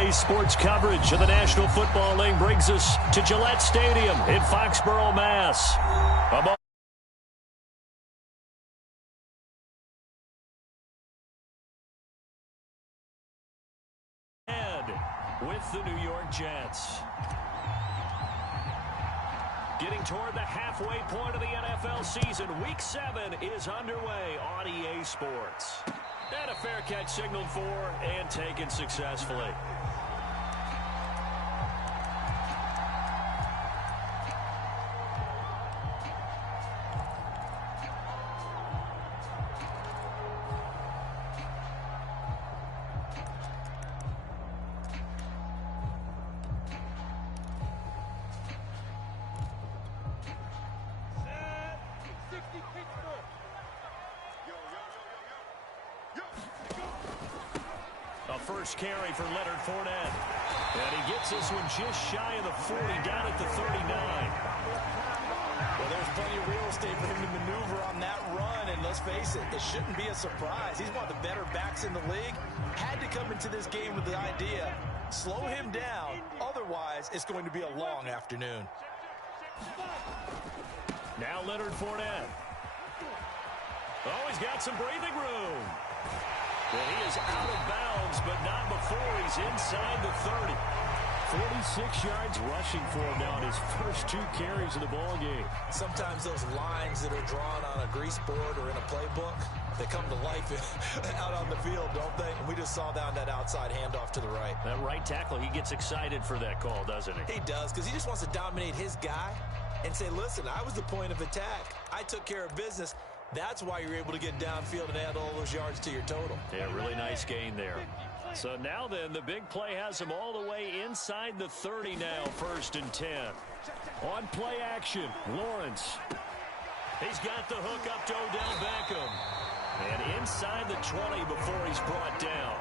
RDA Sports coverage of the National Football League brings us to Gillette Stadium in Foxborough, Mass. With the New York Jets. Getting toward the halfway point of the NFL season, Week 7 is underway on EA Sports. And a fair catch signaled for and taken successfully. First carry for Leonard Fournette. And he gets this one just shy of the 40, down at the 39. Well, there's plenty of real estate for him to maneuver on that run, and let's face it, it shouldn't be a surprise. He's one of the better backs in the league. Had to come into this game with the idea, slow him down, otherwise it's going to be a long afternoon. Now Leonard Fournette. Oh, he's got some breathing room. Well, he is out of bounds, but not before he's inside the 30. 46 yards rushing for him now in his first 2 carries of the ball game. Sometimes those lines that are drawn on a grease board or in a playbook, they come to life out on the field, don't they? And we just saw down that outside handoff to the right. That right tackle, he gets excited for that call, doesn't he? He does, because he just wants to dominate his guy and say, listen, I was the point of attack. I took care of business. That's why you're able to get downfield and add all those yards to your total. Yeah, really nice gain there. So now then, the big play has him all the way inside the 30 now, 1st and 10. On play action, Lawrence. He's got the hook up to Odell Beckham. And inside the 20 before he's brought down.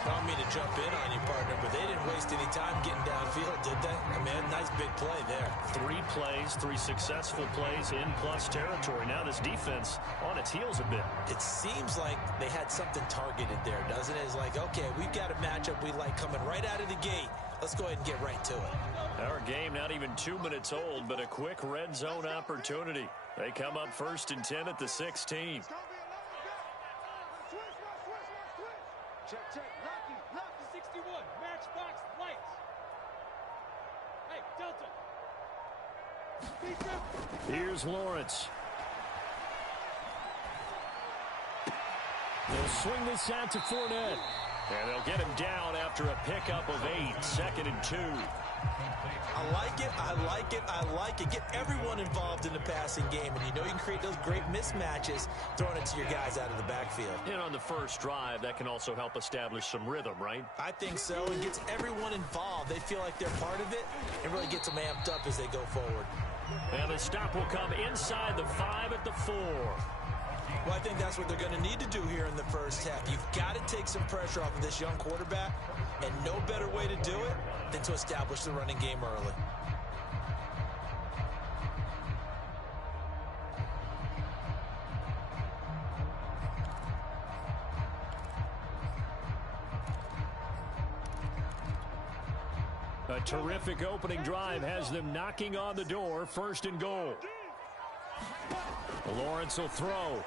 I don't mean to jump in on you, partner, but they didn't waste any time getting downfield, did they? I mean, nice big play there. 3 plays, 3 successful plays in plus territory. Now this defense on its heels a bit. It seems like they had something targeted there, doesn't it? It's like, okay, we've got a matchup we like coming right out of the gate. Let's go ahead and get right to it. Our game not even 2 minutes old, but a quick red zone opportunity. They come up 1st and 10 at the 16. Check. Locky, 61. Matchbox lights. Hey, Delta. Here's Lawrence. They'll swing this out to Fournette. And they'll get him down after a pickup of 8, 2nd and 2. I like it. Get everyone involved in the passing game, and you know you can create those great mismatches throwing it to your guys out of the backfield. And on the first drive, that can also help establish some rhythm, right? I think so. It gets everyone involved. They feel like they're part of it, and really gets them amped up as they go forward. And the stop will come inside the 5 at the 4. Well, I think that's what they're going to need to do here in the first half. You've got to take some pressure off of this young quarterback, and no better way to do it than to establish the running game early. A terrific opening drive has them knocking on the door, 1st and goal. Lawrence will throw.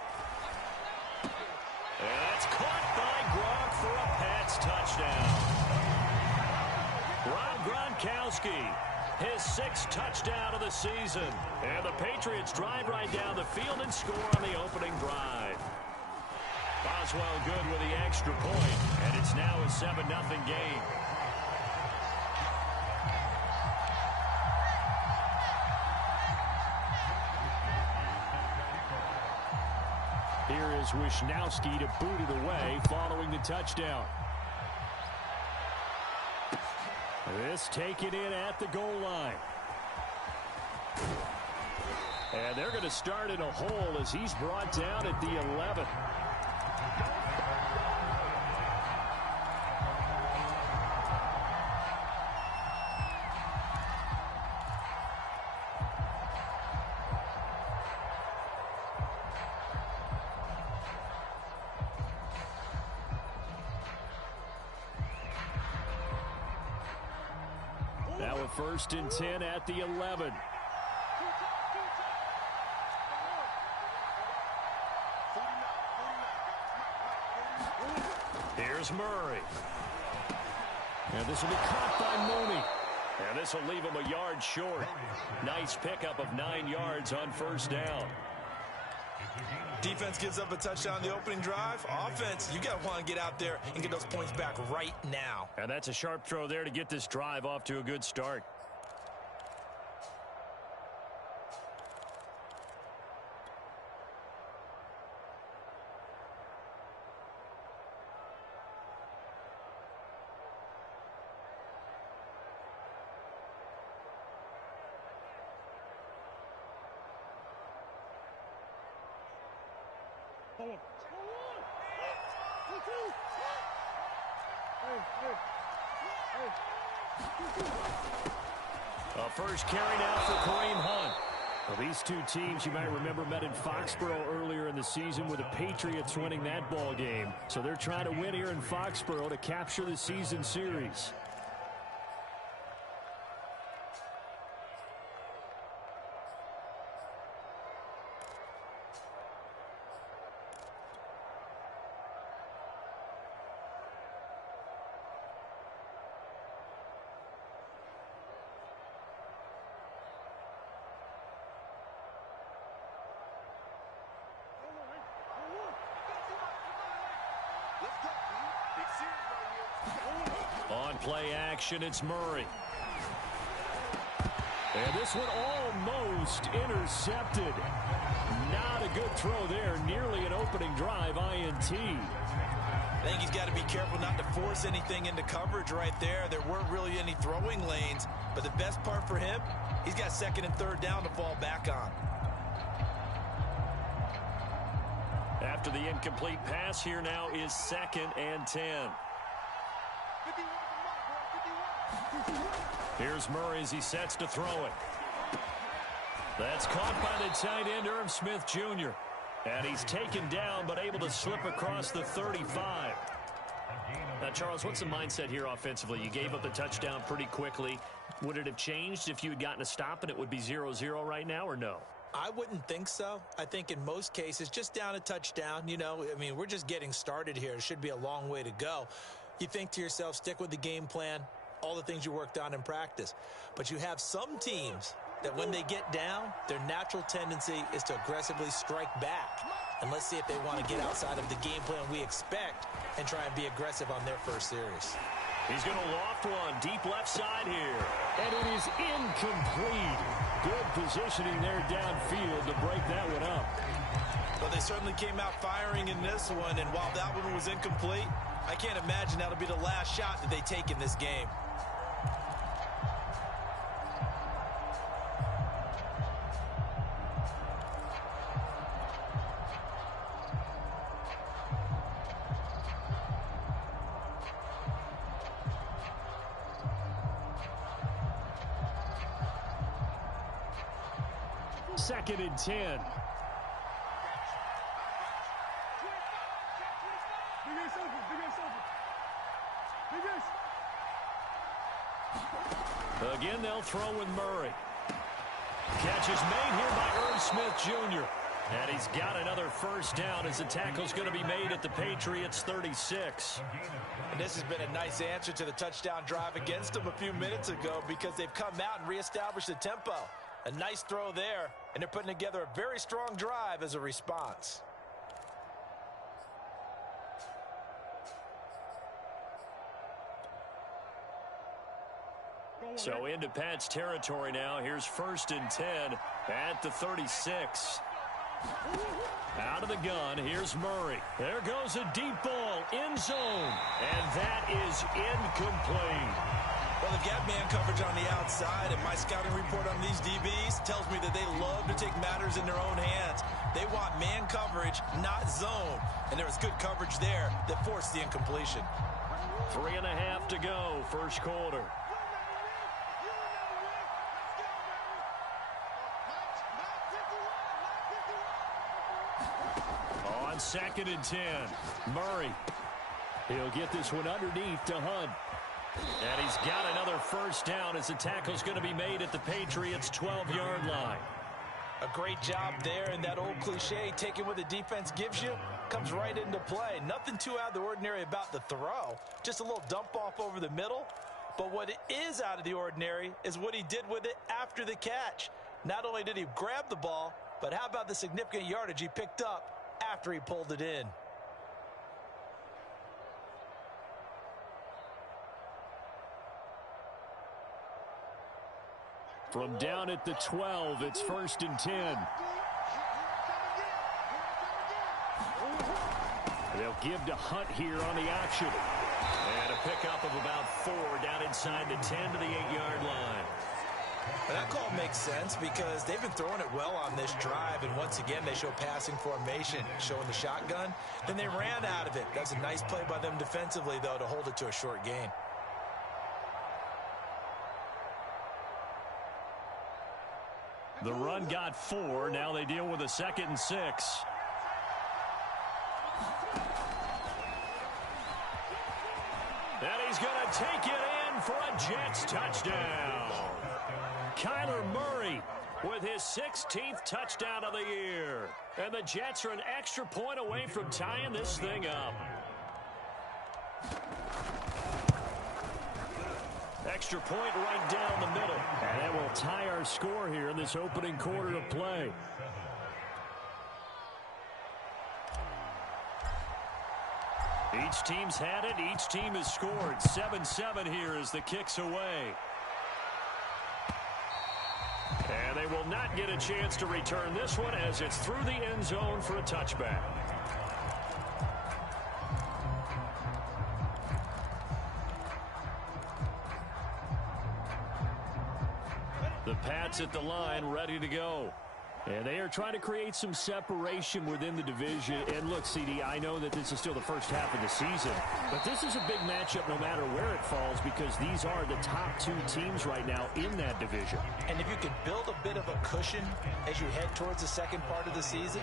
And that's caught by Gronk for a Pats touchdown. Rob Gronkowski, his 6th touchdown of the season. And the Patriots drive right down the field and score on the opening drive. Boswell good with the extra point, and it's now a 7-0 game. Here is Wisnowski to boot it away following the touchdown. This taken in at the goal line. And they're going to start in a hole as he's brought down at the 11. first and 10 at the 11. Here's Murray. And this will be caught by Mooney. And this will leave him a yard short. Nice pickup of 9 yards on first down. Defense gives up a touchdown in the opening drive. Offense, you got to want to get out there and get those points back right now. And that's a sharp throw there to get this drive off to a good start. A first carry now for Kareem Hunt. Well, these two teams, you might remember, met in Foxborough earlier in the season with the Patriots winning that ball game. So they're trying to win here in Foxborough to capture the season series. On play action, it's Murray. And this one almost intercepted. Not a good throw there. Nearly an opening drive INT. I think he's got to be careful not to force anything into coverage right there. There weren't really any throwing lanes. But the best part for him, he's got second and third down to fall back on. After the incomplete pass, here now is 2nd and 10. Here's Murray as he sets to throw it. That's caught by the tight end, Irv Smith Jr. And he's taken down, but able to slip across the 35. Now, Charles, what's the mindset here offensively? You gave up the touchdown pretty quickly. Would it have changed if you had gotten a stop and it would be 0-0 right now, or no? I wouldn't think so. I think in most cases, just down a touchdown, you know, I mean, we're just getting started here. It should be a long way to go. You think to yourself, stick with the game plan, all the things you worked on in practice. But you have some teams that when they get down, their natural tendency is to aggressively strike back. And let's see if they want to get outside of the game plan we expect and try and be aggressive on their first series. He's going to loft one deep left side here. And it is incomplete. Good positioning there downfield to break that one up. Well, they certainly came out firing in this one, and while that one was incomplete, I can't imagine that'll be the last shot that they take in this game. Second and 10. Again, they'll throw with Murray. Catch is made here by Irv Smith Jr. And he's got another first down as the tackle's going to be made at the Patriots 36. And this has been a nice answer to the touchdown drive against them a few minutes ago because they've come out and reestablished the tempo. A nice throw there, and they're putting together a very strong drive as a response. So into Pat's territory now. Here's 1st and 10 at the 36. Out of the gun, here's Murray. There goes a deep ball, end zone, and that is incomplete. Well, they've got man coverage on the outside, and my scouting report on these DBs tells me that they love to take matters in their own hands. They want man coverage, not zone, and there was good coverage there that forced the incompletion. 3.5 to go, first quarter. On 2nd and 10, Murray. He'll get this one underneath to Hunt. And he's got another first down as the tackle's going to be made at the Patriots' 12-yard line. A great job there, and that old cliche, taking what the defense gives you, comes right into play. Nothing too out of the ordinary about the throw, just a little dump off over the middle. But what is out of the ordinary is what he did with it after the catch. Not only did he grab the ball, but how about the significant yardage he picked up after he pulled it in? From down at the 12, it's 1st and 10. They'll give to Hunt here on the action. And a pickup of about 4 down inside the 10 to the 8-yard line. Well, that call makes sense because they've been throwing it well on this drive, and once again they show passing formation, showing the shotgun. Then they ran out of it. That's a nice play by them defensively, though, to hold it to a short gain. The run got 4. Now they deal with a 2nd and 6. And he's going to take it in for a Jets touchdown. Kyler Murray with his 16th touchdown of the year. And the Jets are an extra point away from tying this thing up. Extra point right down the middle. And that will tie our score here in this opening quarter of play. Each team's had it. Each team has scored. 7-7 here as the kick's away. And they will not get a chance to return this one as it's through the end zone for a touchback. The Pats at the line, ready to go. And they are trying to create some separation within the division. And look, CD, I know that this is still the first half of the season, but this is a big matchup no matter where it falls because these are the top 2 teams right now in that division. And if you can build a bit of a cushion as you head towards the second part of the season,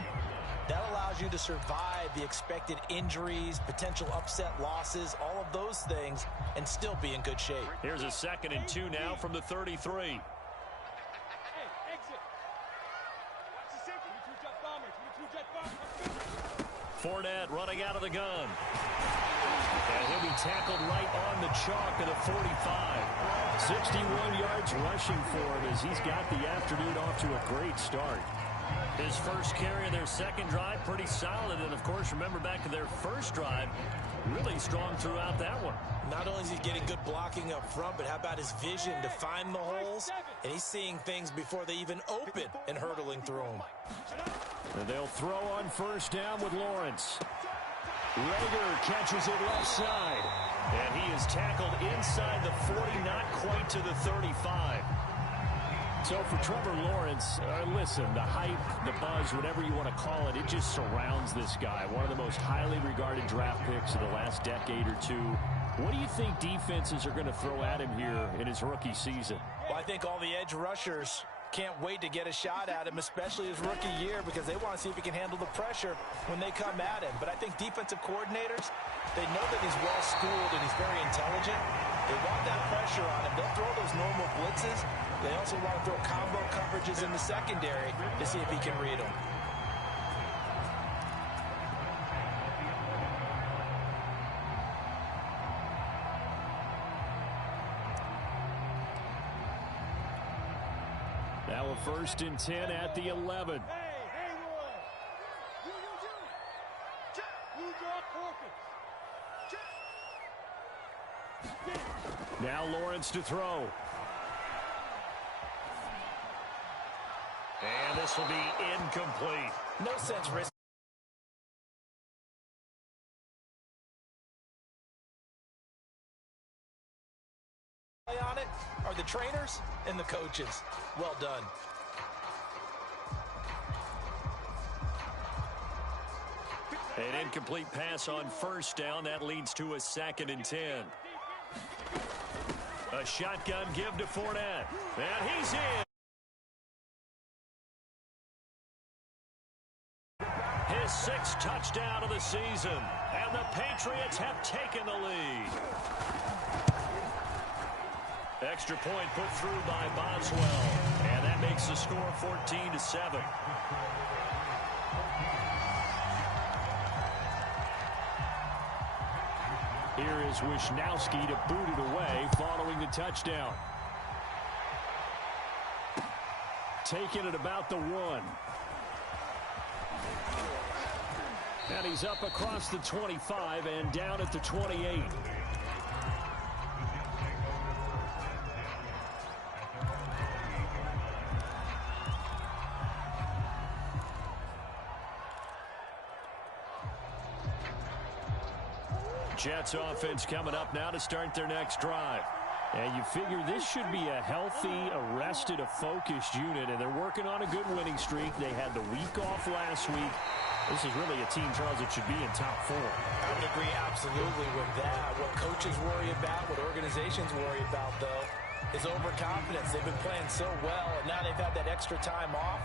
that allows you to survive the expected injuries, potential upset losses, all of those things, and still be in good shape. Here's a 2nd and 2 now from the 33. Fournette running out of the gun. And he'll be tackled right on the chalk of the 45. 61 yards rushing for him as he's got the afternoon off to a great start. His first carry of their second drive, pretty solid. And, of course, remember back to their first drive, really strong throughout that one. Not only is he getting good blocking up front, but how about his vision to find the holes? And he's seeing things before they even open and hurtling through them. And they'll throw on first down with Lawrence. Rager catches it left side. And he is tackled inside the 40, not quite to the 35. So for Trevor Lawrence, listen, the hype, the buzz, whatever you want to call it, it just surrounds this guy. One of the most highly regarded draft picks of the last decade or two. What do you think defenses are going to throw at him here in his rookie season? Well, I think all the edge rushers can't wait to get a shot at him, especially his rookie year, because they want to see if he can handle the pressure when they come at him. But I think defensive coordinators, they know that he's well-schooled and he's very intelligent. They want that pressure on him. They'll throw those normal blitzes. They also want to throw combo coverages in the secondary to see if he can read them. Now a 1st and 10 at the 11. Now Lawrence to throw. And this will be incomplete. No sense risking on it are the trainers and the coaches. Well done. An incomplete pass on first down. That leads to a 2nd and 10. A shotgun give to Fournette. And he's in. His 6th touchdown of the season. And the Patriots have taken the lead. Extra point put through by Boswell. And that makes the score 14-7. Here is Wisnowski to boot it away following the touchdown. Taking it about the 1. And he's up across the 25 and down at the 28. Jets offense coming up now to start their next drive. And you figure this should be a healthy, arrested, a focused unit, and they're working on a good winning streak. They had the week off last week. This is really a team, Charles, that should be in top 4. I would agree absolutely with that. What coaches worry about, what organizations worry about, though, is overconfidence. They've been playing so well, and now they've had that extra time off.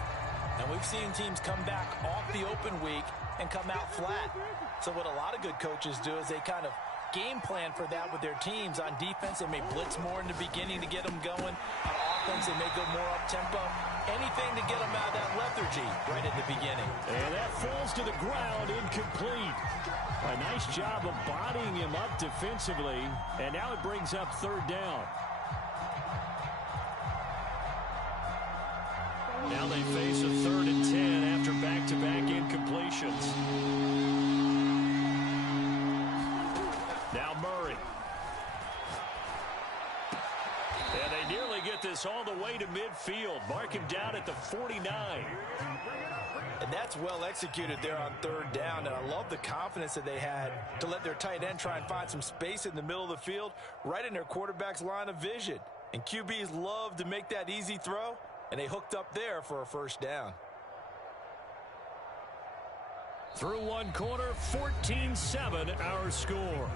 And we've seen teams come back off the open week and come out flat. So what a lot of good coaches do is they kind of game plan for that with their teams. On defense, they may blitz more in the beginning to get them going. On offense, they may go more up-tempo. Anything to get them out of that lethargy right at the beginning. And that falls to the ground, incomplete. A nice job of bodying him up defensively. And now it brings up 3rd down. Now they face a 3rd and 10 after back-to-back incompletions. Now Murray. And they nearly get this all the way to midfield. Mark him down at the 49. And that's well executed there on 3rd down. And I love the confidence that they had to let their tight end try and find some space in the middle of the field, right in their quarterback's line of vision. And QBs love to make that easy throw, and they hooked up there for a 1st down. Through one quarter, 14-7 our score.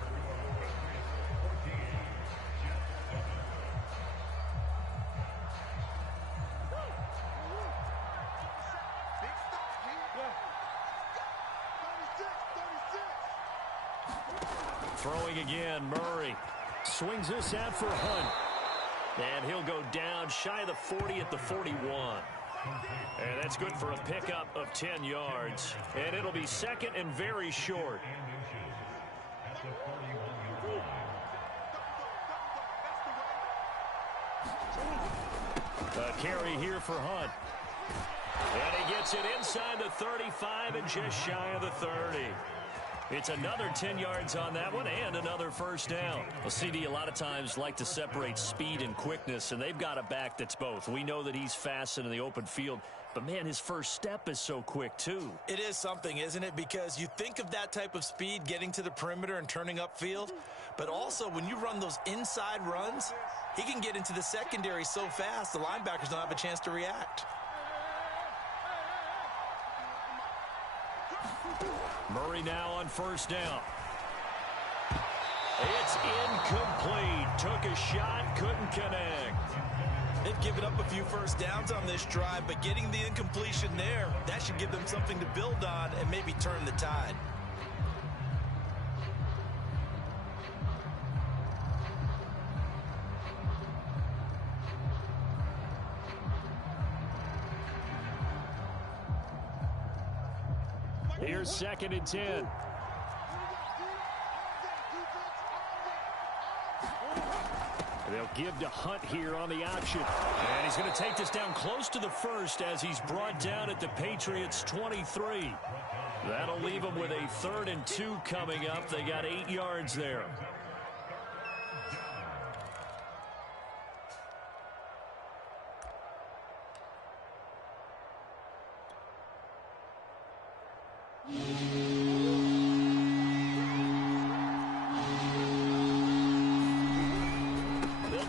Throwing again, Murray. Swings this out for Hunt. And he'll go down shy of the 40 at the 41. And that's good for a pickup of 10 yards. And it'll be 2nd and very short. A carry here for Hunt. And he gets it inside the 35 and just shy of the 30. It's another 10 yards on that one and another 1st down. Well, CD a lot of times like to separate speed and quickness, and they've got a back that's both. We know that he's fast in the open field, but, man, his first step is so quick, too. It is something, isn't it? Because you think of that type of speed getting to the perimeter and turning upfield, but also when you run those inside runs, he can get into the secondary so fast the linebackers don't have a chance to react. Murray now on 1st down. It's incomplete. Took a shot, couldn't connect. They've given up a few 1st downs on this drive, but getting the incompletion there, that should give them something to build on and maybe turn the tide. Here's 2nd and 10. They'll give to Hunt here on the option. And he's going to take this down close to the 1st as he's brought down at the Patriots' 23. That'll leave them with a 3rd and 2 coming up. They got 8 yards there.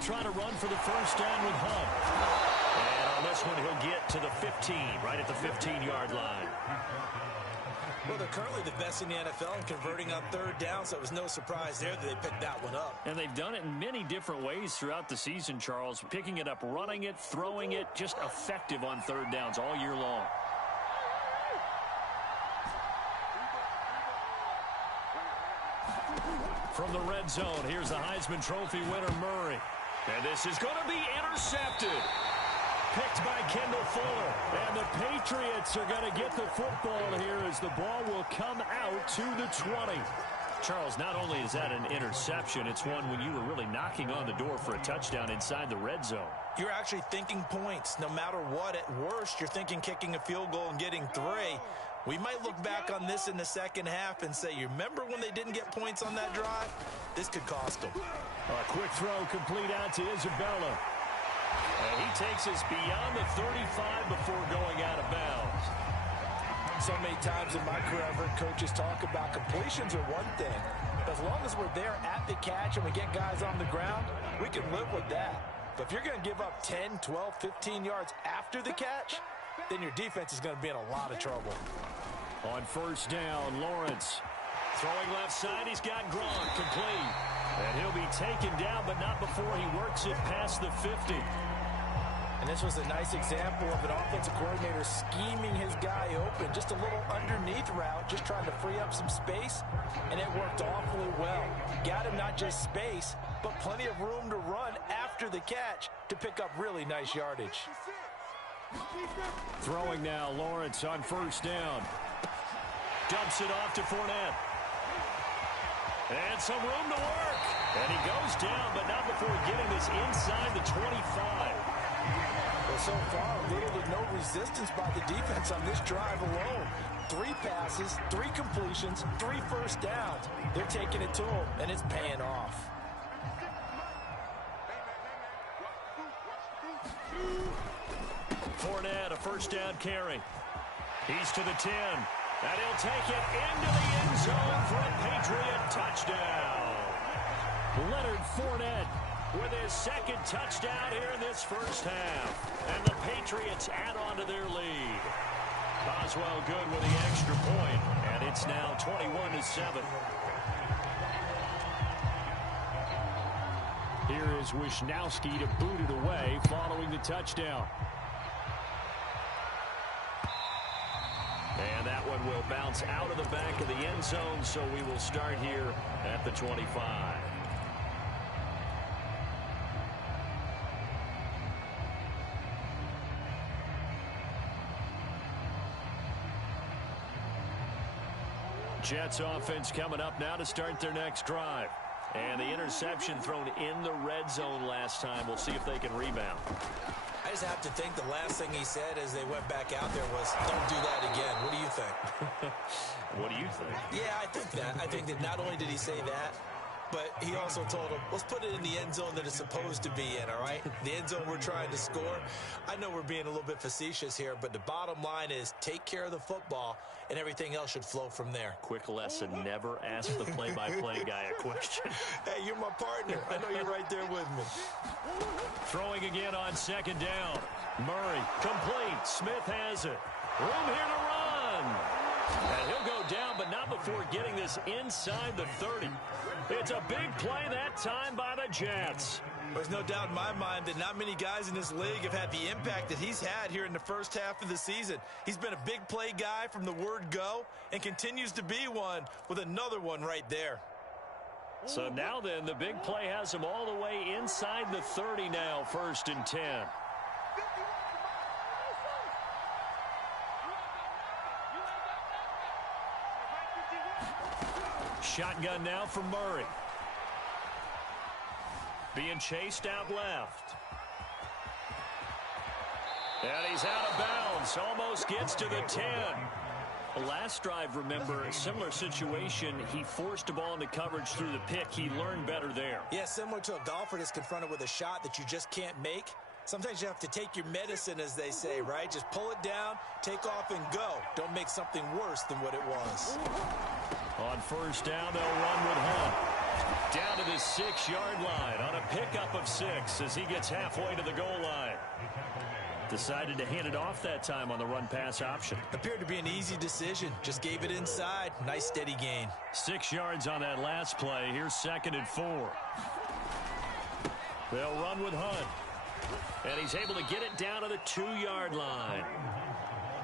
Try to run for the 1st down with Hunt. And on this one, he'll get to the 15, right at the 15-yard line. Well, they're currently the best in the NFL in converting on 3rd down, so it was no surprise there that they picked that one up. And they've done it in many different ways throughout the season, Charles. Picking it up, running it, throwing it, just effective on 3rd downs all year long. From the red zone, here's the Heisman Trophy winner, Murray. And this is going to be intercepted. Picked by Kendall Fuller. And the Patriots are going to get the football here as the ball will come out to the 20. Charles, not only is that an interception, it's one when you were really knocking on the door for a touchdown inside the red zone. You're actually thinking points. No matter what, at worst, you're thinking kicking a field goal and getting 3. We might look back on this in the second half and say, you remember when they didn't get points on that drive? This could cost them. A quick throw complete out to Isabella. And he takes us beyond the 35 before going out of bounds. So many times in my career, I've heard coaches talk about completions are one thing. But as long as we're there at the catch and we get guys on the ground, we can live with that. But if you're going to give up 10, 12, 15 yards after the catch, then your defense is going to be in a lot of trouble. On first down, Lawrence. Throwing left side, he's got Gronk complete. And he'll be taken down, but not before he works it past the 50. And this was a nice example of an offensive coordinator scheming his guy open. Just a little underneath route, just trying to free up some space, and it worked awfully well. Got him not just space, but plenty of room to run after the catch to pick up really nice yardage. Throwing now, Lawrence on first down. Dumps it off to Fournette. And some room to work. And he goes down, but not before getting this inside the 25. Well, so far, little to no resistance by the defense on this drive alone. 3 passes, 3 completions, 3 first downs. They're taking it to him, and it's paying off. Fournette, a first down carry. He's to the 10. And he'll take it into the end zone for a Patriot touchdown. Leonard Fournette with his second touchdown here in this first half. And the Patriots add on to their lead. Boswell good with the extra point, and it's now 21-7. Here is Wisnowski to boot it away following the touchdown. And that one will bounce out of the back of the end zone, so we will start here at the 25. Jets offense coming up now to start their next drive. And the interception thrown in the red zone last time. We'll see if they can rebound. I just have to think the last thing he said as they went back out there was, don't do that again. What do you think? What do you think? Yeah, I think that. I think that not only did he say that, but he also told him, let's put it in the end zone that it's supposed to be in, all right? The end zone we're trying to score. I know we're being a little bit facetious here, but the bottom line is take care of the football, and everything else should flow from there. Quick lesson, never ask the play-by-play guy a question. Hey, you're my partner. I know you're right there with me. Throwing again on second down. Murray, complete. Smith has it. Room here to run. And he'll go down, but not before getting this inside the 30. It's a big play that time by the Jets. There's no doubt in my mind that not many guys in this league have had the impact that he's had here in the first half of the season. He's been a big play guy from the word go and continues to be one with another one right there. So now then, the big play has him all the way inside the 30 now, 1st and 10. Shotgun now from Murray. Being chased out left. And he's out of bounds. Almost gets to the 10. The last drive, remember, a similar situation. He forced the ball into coverage through the pick. He learned better there. Yeah, similar to a golfer that's confronted with a shot that you just can't make. Sometimes you have to take your medicine, as they say, right? Just pull it down, take off, and go. Don't make something worse than what it was. On first down, they'll run with Hunt. Down to the 6-yard line on a pickup of 6 as he gets halfway to the goal line. Decided to hand it off that time on the run-pass option. Appeared to be an easy decision. Just gave it inside. Nice steady gain. 6 yards on that last play. Here's 2nd and 4. They'll run with Hunt. And he's able to get it down to the 2-yard line.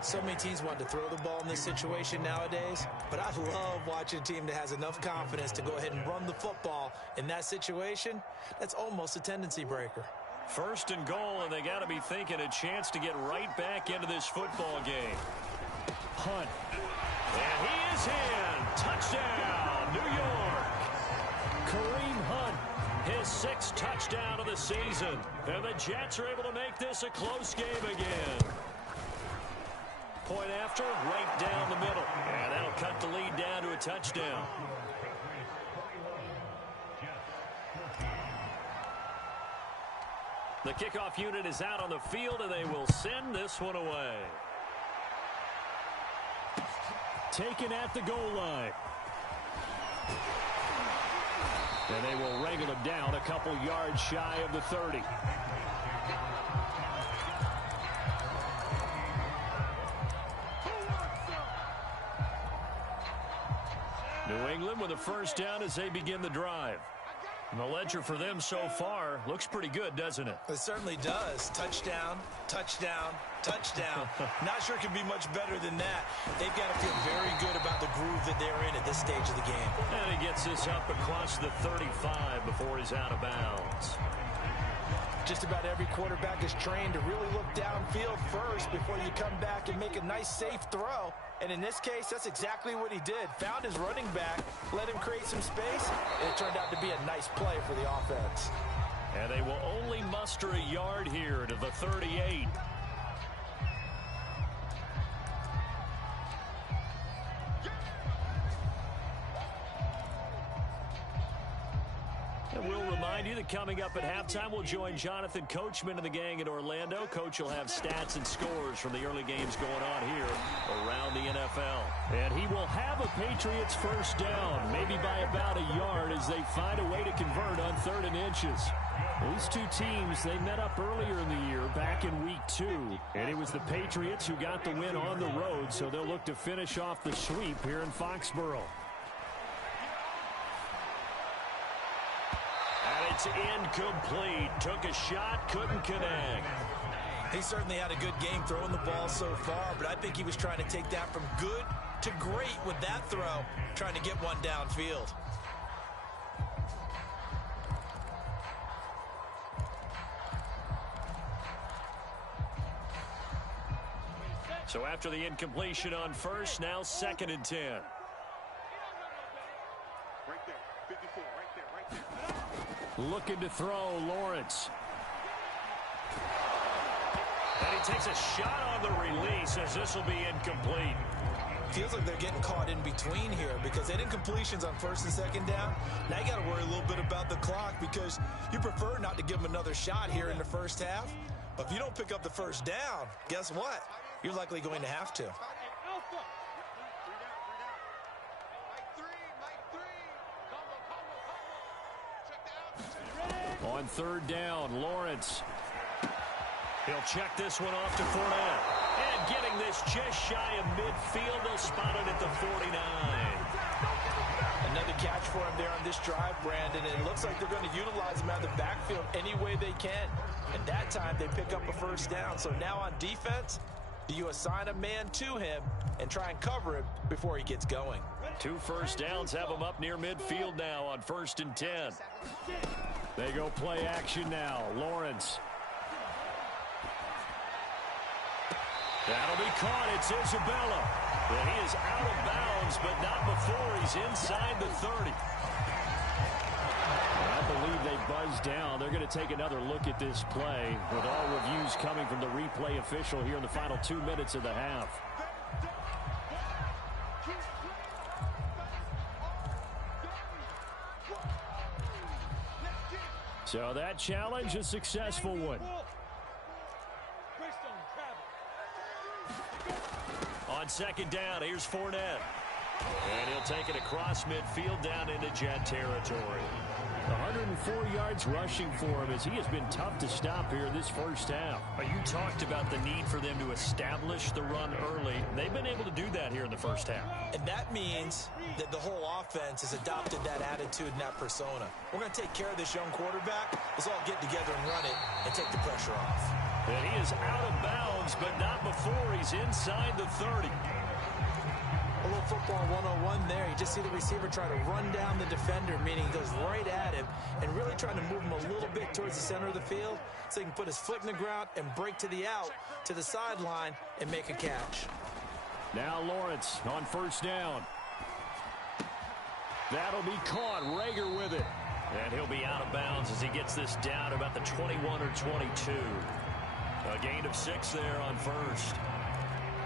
So many teams want to throw the ball in this situation nowadays, but I love watching a team that has enough confidence to go ahead and run the football. In that situation, that's almost a tendency breaker. First and goal, and they got to be thinking a chance to get right back into this football game. Hunt. And he is in. Touchdown, New York. Kareem Hunt, his 6th touchdown of the season. And the Jets are able to make this a close game again. Point after, right down the middle. And that'll cut the lead down to a touchdown. The kickoff unit is out on the field, and they will send this one away. Taken at the goal line. And they will wrangle him down a couple yards shy of the 30. New England with a first down as they begin the drive. And the ledger for them so far looks pretty good, doesn't it? It certainly does. Touchdown, touchdown, touchdown. Not sure it can be much better than that. They've got to feel very good about the groove that they're in at this stage of the game. And he gets this up across the 35 before he's out of bounds. Just about every quarterback is trained to really look downfield first before you come back and make a nice, safe throw. And in this case, that's exactly what he did. Found his running back, let him create some space, and it turned out to be a nice play for the offense. And they will only muster a yard here to the 38. And we'll remind you that coming up at halftime, we'll join Jonathan Coachman and the gang in Orlando. Coach will have stats and scores from the early games going on here around the NFL. And he will have a Patriots first down, maybe by about a yard as they find a way to convert on 3rd and inches. These two teams, they met up earlier in the year, back in week 2. And it was the Patriots who got the win on the road, so they'll look to finish off the sweep here in Foxborough. It's incomplete. Took a shot, couldn't connect. He certainly had a good game throwing the ball so far, but I think he was trying to take that from good to great with that throw, trying to get one downfield. So after the incompletion on first, now 2nd and 10. Looking to throw, Lawrence. And he takes a shot on the release as this will be incomplete. Feels like they're getting caught in between here because they had incompletions on 1st and 2nd down. Now you got to worry a little bit about the clock because you prefer not to give them another shot here in the first half. But if you don't pick up the first down, guess what? You're likely going to have to. On 3rd down, Lawrence. He'll check this one off to Fournette. And getting this just shy of midfield, they'll spot it at the 49. Another catch for him there on this drive, Brandon. And it looks like they're going to utilize him out of the backfield any way they can. And that time they pick up a first down. So now on defense, do you assign a man to him and try and cover him before he gets going? 2 first downs have him up near midfield now on 1st and 10. They go play action now. Lawrence. That'll be caught. It's Isabella. And he is out of bounds, but not before he's inside the 30. I believe they buzzed down. They're going to take another look at this play with all reviews coming from the replay official here in the final 2 minutes of the half. So that challenge, a successful one. On 2nd down, here's Fournette. And he'll take it across midfield down into Jet territory. 104 yards rushing for him as he has been tough to stop here in this first half. You talked about the need for them to establish the run early. They've been able to do that here in the first half. And that means that the whole offense has adopted that attitude and that persona. We're going to take care of this young quarterback. Let's all get together and run it and take the pressure off. And he is out of bounds, but not before he's inside the 30. A little football 101 there. You just see the receiver try to run down the defender, meaning he goes right at him and really trying to move him a little bit towards the center of the field so he can put his foot in the ground and break to the out, to the sideline, and make a catch. Now Lawrence on first down. That'll be caught. Rager with it. And he'll be out of bounds as he gets this down about the 21 or 22. A gain of 6 there on first.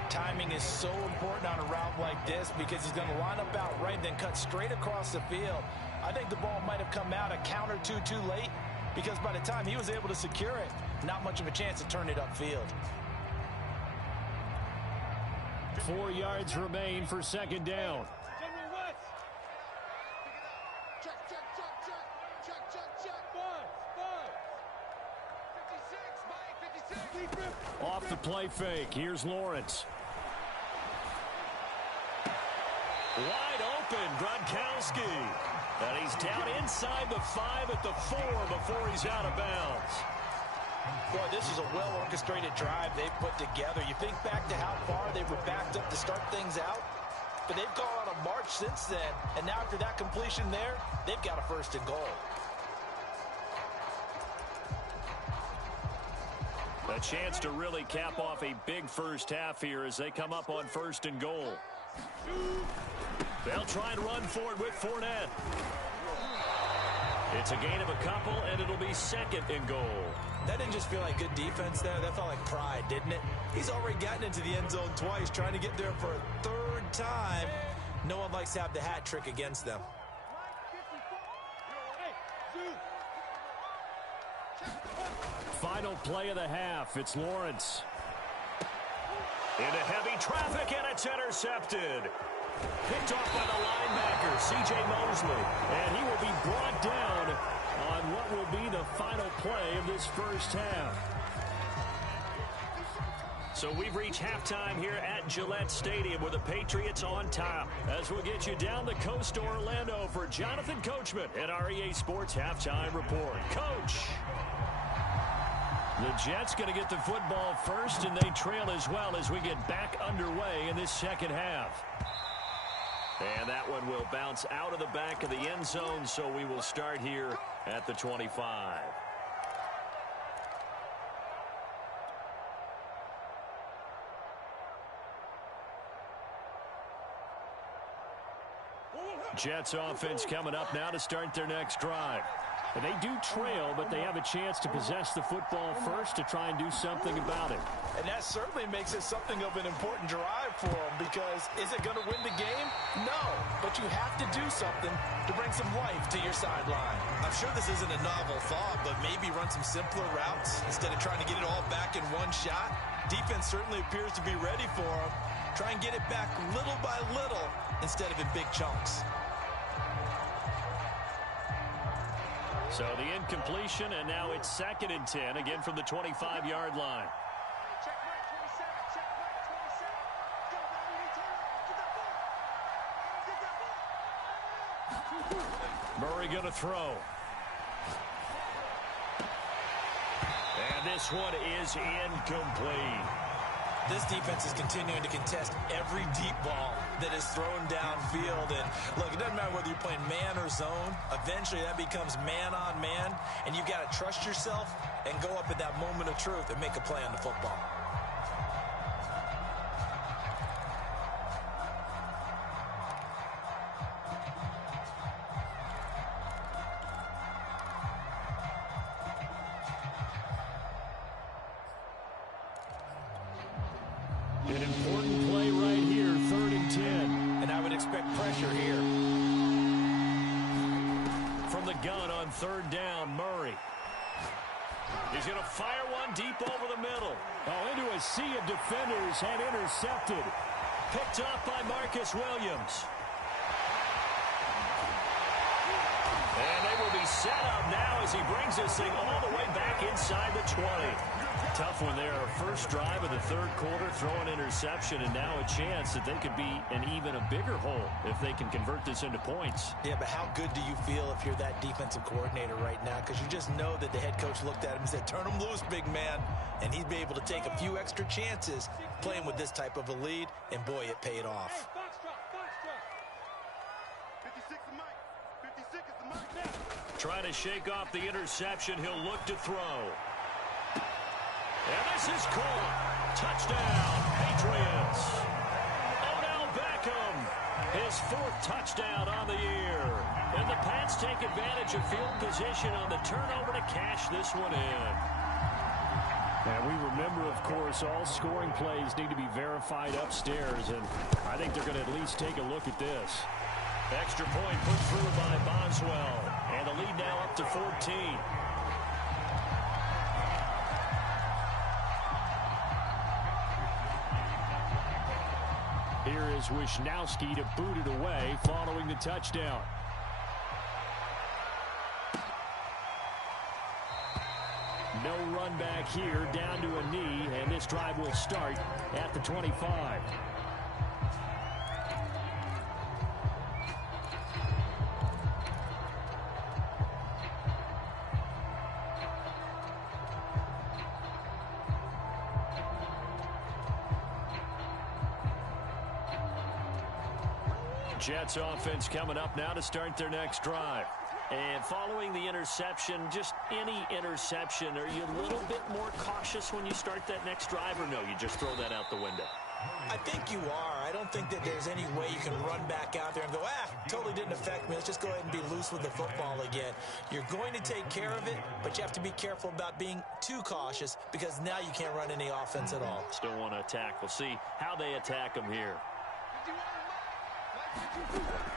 Timing is so important on a route like this because he's going to line up out right and then cut straight across the field. I think the ball might have come out a count or two too late because by the time he was able to secure it, not much of a chance to turn it upfield. 4 yards remain for second down. General West. Check. 5. 56, Mike, 56. Off the play fake. Here's Lawrence. Wide open, Gronkowski. And he's down inside the 5 at the 4 before he's out of bounds. Boy, this is a well-orchestrated drive they've put together. You think back to how far they were backed up to start things out, but they've gone on a march since then, and now after that completion there, they've got a first and goal. A chance to really cap off a big first half here as they come up on first and goal. They'll try and run for it with Fournette. It's a gain of a couple, and it'll be second and goal. That didn't just feel like good defense there. That felt like pride, didn't it? He's already gotten into the end zone twice, trying to get there for a third time. No one likes to have the hat trick against them. Final play of the half. It's Lawrence. Into heavy traffic, and it's intercepted. Picked off by the linebacker, C.J. Mosley. And he will be brought down on what will be the final play of this first half. So we've reached halftime here at Gillette Stadium with the Patriots on top. As we'll get you down the coast to Orlando for Jonathan Coachman at our EA Sports Halftime Report. Coach! The Jets going to get the football first, and they trail as well as we get back underway in this second half. And that one will bounce out of the back of the end zone, so we will start here at the 25. Jets offense coming up now to start their next drive. And they do trail, but they have a chance to possess the football first to try and do something about it. And that certainly makes it something of an important drive for them because is it going to win the game? No, but you have to do something to bring some life to your sideline. I'm sure this isn't a novel thought, but maybe run some simpler routes instead of trying to get it all back in one shot. Defense certainly appears to be ready for them. Try and get it back little by little instead of in big chunks. So the incompletion, and now it's 2nd and 10, again from the 25-yard line. Check right 27. Murray going to throw. And this one is incomplete. This defense is continuing to contest every deep ball that is thrown downfield. And look, it doesn't matter whether you're playing man or zone. Eventually that becomes man on man. And you've got to trust yourself and go up at that moment of truth and make a play on the football. An important play right here, 3rd and 10. And I would expect pressure here. From the gun on 3rd down, Murray. He's going to fire one deep over the middle. Oh, into a sea of defenders and intercepted. Picked off by Marcus Williams. And they will be set up now as he brings this thing all the way back inside the 20. Tough one there. First drive of the third quarter, throw an interception, and now a chance that they could be in even a bigger hole if they can convert this into points. Yeah, but how good do you feel if you're that defensive coordinator right now? Because you just know that the head coach looked at him and said, turn him loose, big man. And he'd be able to take a few extra chances playing with this type of a lead, and boy, it paid off. Trying to shake off the interception. He'll look to throw. And this is caught. Touchdown, Patriots. Odell Beckham, his 4th touchdown on the year. And the Pats take advantage of field position on the turnover to cash this one in. And we remember, of course, all scoring plays need to be verified upstairs. And I think they're going to at least take a look at this. Extra point put through by Boswell. And the lead now up to 14. Here is Wisnowski to boot it away following the touchdown. No run back here, down to a knee, and this drive will start at the 25. Jets offense coming up now to start their next drive. And following the interception, just any interception, are you a little bit more cautious when you start that next drive, or no, you just throw that out the window? I think you are. I don't think that there's any way you can run back out there and go, totally didn't affect me. Let's just go ahead and be loose with the football again. You're going to take care of it, but you have to be careful about being too cautious because now you can't run any offense at all. Still want to attack. We'll see how they attack them here.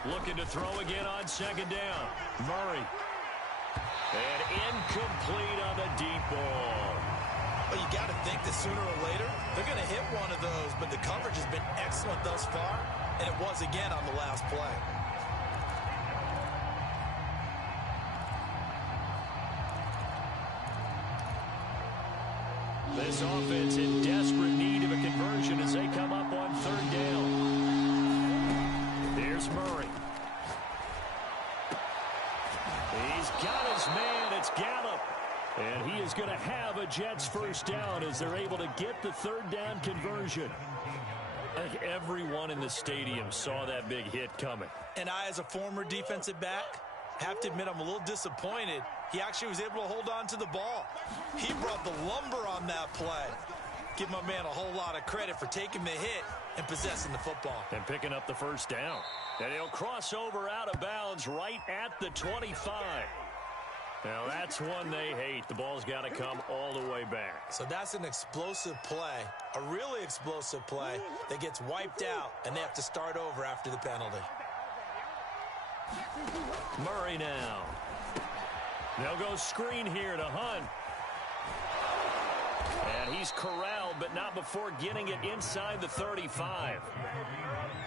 Looking to throw again on second down. Murray. And incomplete on the deep ball. Well, you got to think that sooner or later, they're going to hit one of those, but the coverage has been excellent thus far, and it was again on the last play. This offense in desperate need of a conversion as they come up on third down. Here's Murray. He's got his man. It's Gallup. And he is going to have a Jets first down as they're able to get the third down conversion. I think everyone in the stadium saw that big hit coming. And I, as a former defensive back, have to admit I'm a little disappointed. He actually was able to hold on to the ball. He brought the lumber on that play. Give my man a whole lot of credit for taking the hit and possessing the football. And picking up the first down. And he'll cross over out of bounds right at the 25. Now, that's one they hate. The ball's got to come all the way back. So that's an explosive play, a really explosive play that gets wiped out, and they have to start over after the penalty. Murray now. They'll go screen here to Hunt. And he's corralled, but not before getting it inside the 35.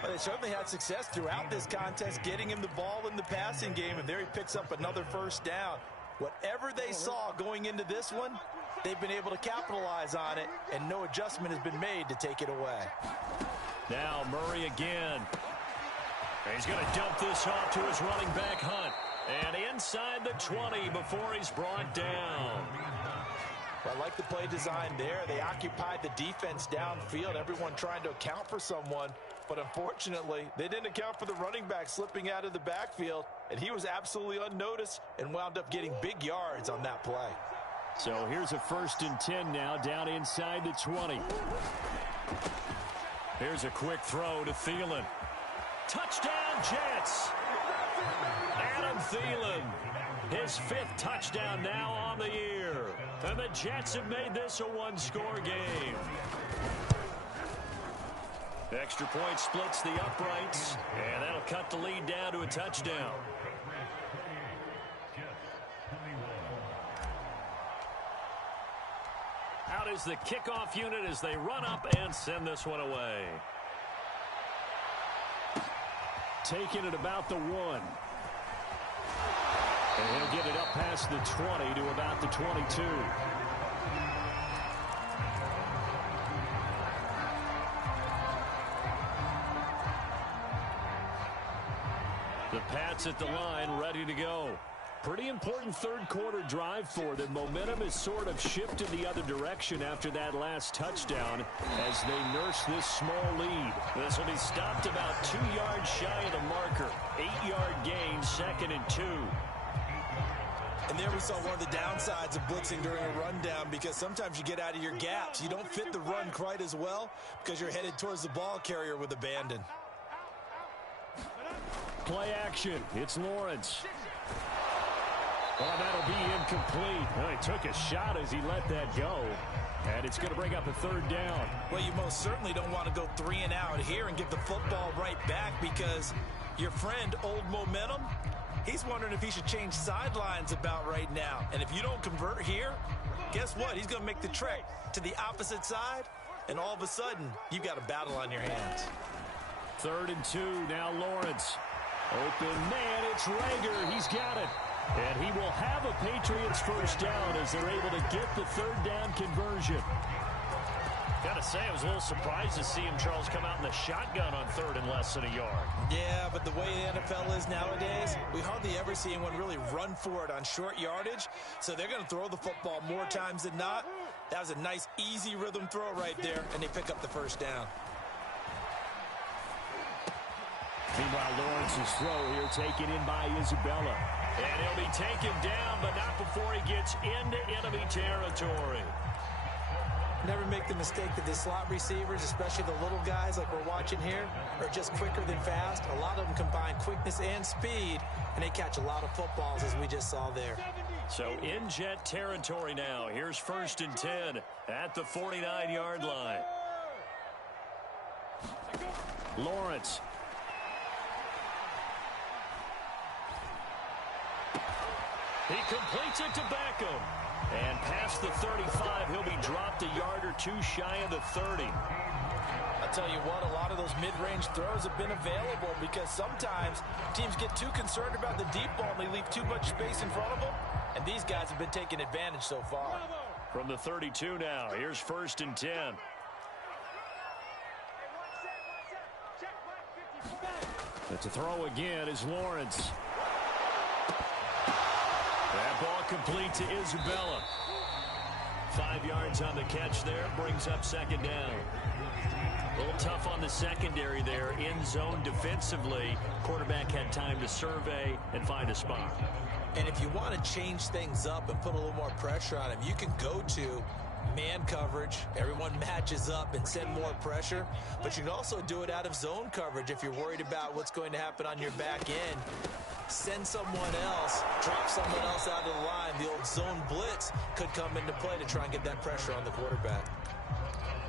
Well, they certainly had success throughout this contest, getting him the ball in the passing game, and there he picks up another first down. Whatever they saw going into this one, they've been able to capitalize on it, and no adjustment has been made to take it away. Now Murray again. He's going to dump this off to his running back, Hunt. And inside the 20 before he's brought down. Well, I like the play design there. They occupied the defense downfield, everyone trying to account for someone. But unfortunately, they didn't account for the running back slipping out of the backfield, and he was absolutely unnoticed and wound up getting big yards on that play. So here's a 1st and 10 now, down inside the 20. Here's a quick throw to Thielen. Touchdown, Jets! Adam Thielen, his 5th touchdown now on the year. And the Jets have made this a one-score game. Extra point splits the uprights, and that'll cut the lead down to a touchdown. Out is the kickoff unit as they run up and send this one away. Taking it about the 1. And he'll get it up past the 20 to about the 22. The Pats at the line, ready to go. Pretty important third quarter drive for them. Momentum has sort of shifted the other direction after that last touchdown as they nurse this small lead. This will be stopped about 2 yards shy of the marker. 8-yard gain, 2nd and 2. And there we saw one of the downsides of blitzing during a rundown, because sometimes you get out of your gaps. You don't fit the run quite as well because you're headed towards the ball carrier with abandon. Play action. It's Lawrence. Oh, that'll be incomplete. Well, he took a shot as he let that go. And it's going to bring up a 3rd down. Well, you most certainly don't want to go 3 and out here and give the football right back, because your friend, Old Momentum, he's wondering if he should change sidelines about right now. And if you don't convert here, guess what? He's going to make the trek to the opposite side, and all of a sudden, you've got a battle on your hands. 3rd and 2, now Lawrence. Open man, it's Rager. He's got it. And he will have a Patriots first down as they're able to get the 3rd down conversion. Gotta say, I was a little surprised to see him, Charles, come out in the shotgun on 3rd and less than a yard. Yeah, but the way the NFL is nowadays, we hardly ever see anyone really run for it on short yardage. So they're going to throw the football more times than not. That was a nice, easy rhythm throw right there, and they pick up the first down. Meanwhile, Lawrence's throw here taken in by Isabella. And he'll be taken down, but not before he gets into enemy territory. Never make the mistake that the slot receivers, especially the little guys like we're watching here, are just quicker than fast. A lot of them combine quickness and speed, and they catch a lot of footballs, as we just saw there. So in jet territory now. Here's 1st and 10 at the 49-yard line. Lawrence. He completes it to Beckham. And past the 35, he'll be dropped a yard or 2 shy of the 30. I'll tell you what, a lot of those mid-range throws have been available, because sometimes teams get too concerned about the deep ball and they leave too much space in front of them. And these guys have been taking advantage so far. From the 32 now, here's 1st and 10. But to throw again is Lawrence. That ball complete to Isabella. 5 yards on the catch there. Brings up 2nd down. A little tough on the secondary there. In zone defensively. Quarterback had time to survey and find a spot. And if you want to change things up and put a little more pressure on him, you can go to man coverage. Everyone matches up and send more pressure. But you can also do it out of zone coverage if you're worried about what's going to happen on your back end. Send someone else, drop someone else out of the line. The old zone blitz could come into play to try and get that pressure on the quarterback.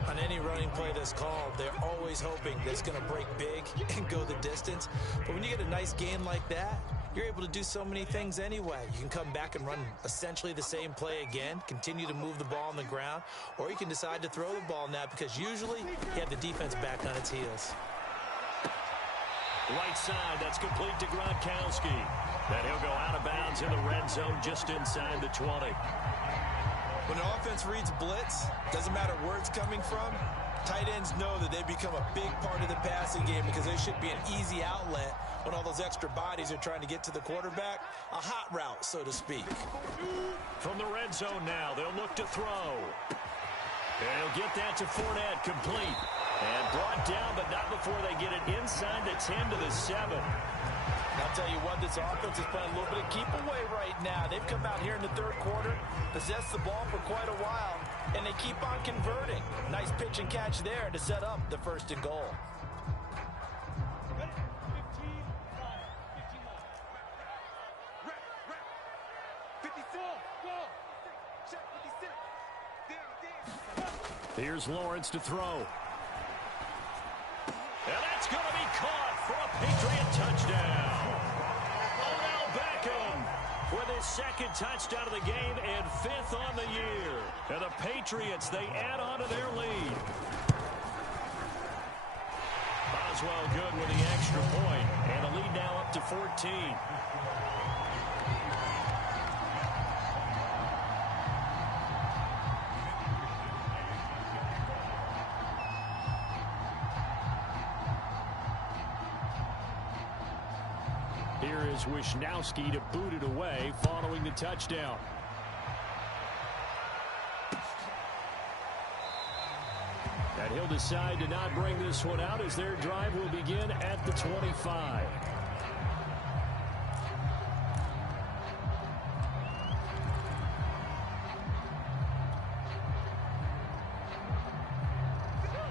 On any running play that's called, they're always hoping that it's going to break big and go the distance. But when you get a nice gain like that, you're able to do so many things anyway. You can come back and run essentially the same play again, continue to move the ball on the ground, or you can decide to throw the ball now, because usually you have the defense back on its heels. Right side, that's complete to Gronkowski. Then he'll go out of bounds in the red zone just inside the 20. When an offense reads blitz, doesn't matter where it's coming from, tight ends know that they become a big part of the passing game, because they should be an easy outlet when all those extra bodies are trying to get to the quarterback. A hot route, so to speak. From the red zone now, they'll look to throw. And he'll get that to Fournette, complete. And brought down, but not before they get it inside the 10 to the 7. I'll tell you what, this offense is playing a little bit of keep away right now. They've come out here in the 3rd quarter, possessed the ball for quite a while, and they keep on converting. Nice pitch and catch there to set up the 1st and goal. Here's Lawrence to throw. And that's going to be caught for a Patriot touchdown. Odell Beckham with his 2nd touchdown of the game and 5th on the year. And the Patriots, they add on to their lead. Boswell good with the extra point, and the lead now up to 14. Here is Wisnowski to boot it away following the touchdown. And he'll decide to not bring this one out as their drive will begin at the 25.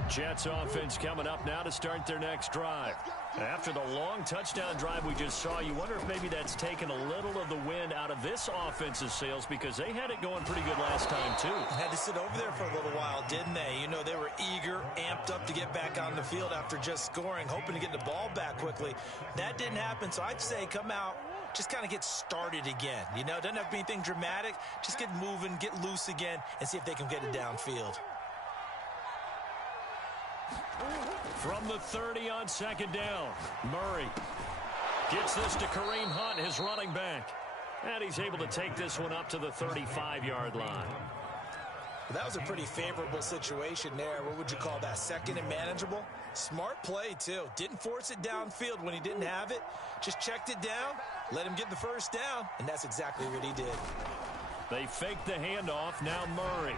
Jets offense coming up now to start their next drive. After the long touchdown drive we just saw, you wonder if maybe that's taken a little of the wind out of this offense's sails because they had it going pretty good last time too. Had to sit over there for a little while, didn't they? You know, they were eager, amped up to get back on the field after just scoring, hoping to get the ball back quickly. That didn't happen, so I'd say come out, just kind of get started again. You know, doesn't have to be anything dramatic. Just get moving, get loose again, and see if they can get it downfield. From the 30 on second down, Murray gets this to Kareem Hunt, his running back. And he's able to take this one up to the 35-yard line. Well, that was a pretty favorable situation there. What would you call that? Second and manageable? Smart play, too. Didn't force it downfield when he didn't have it. Just checked it down, let him get the first down, and that's exactly what he did. They fake the handoff. Now Murray.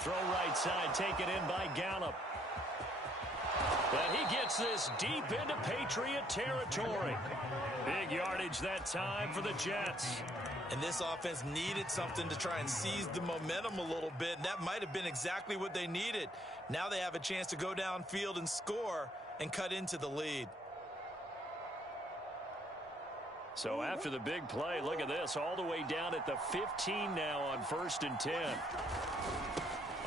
Throw right side, taken in by Gallup. But he gets this deep into Patriot territory. Big yardage that time for the Jets. And this offense needed something to try and seize the momentum a little bit, and that might have been exactly what they needed. Now they have a chance to go downfield and score and cut into the lead. So after the big play, look at this, all the way down at the 15 now on 1st and 10.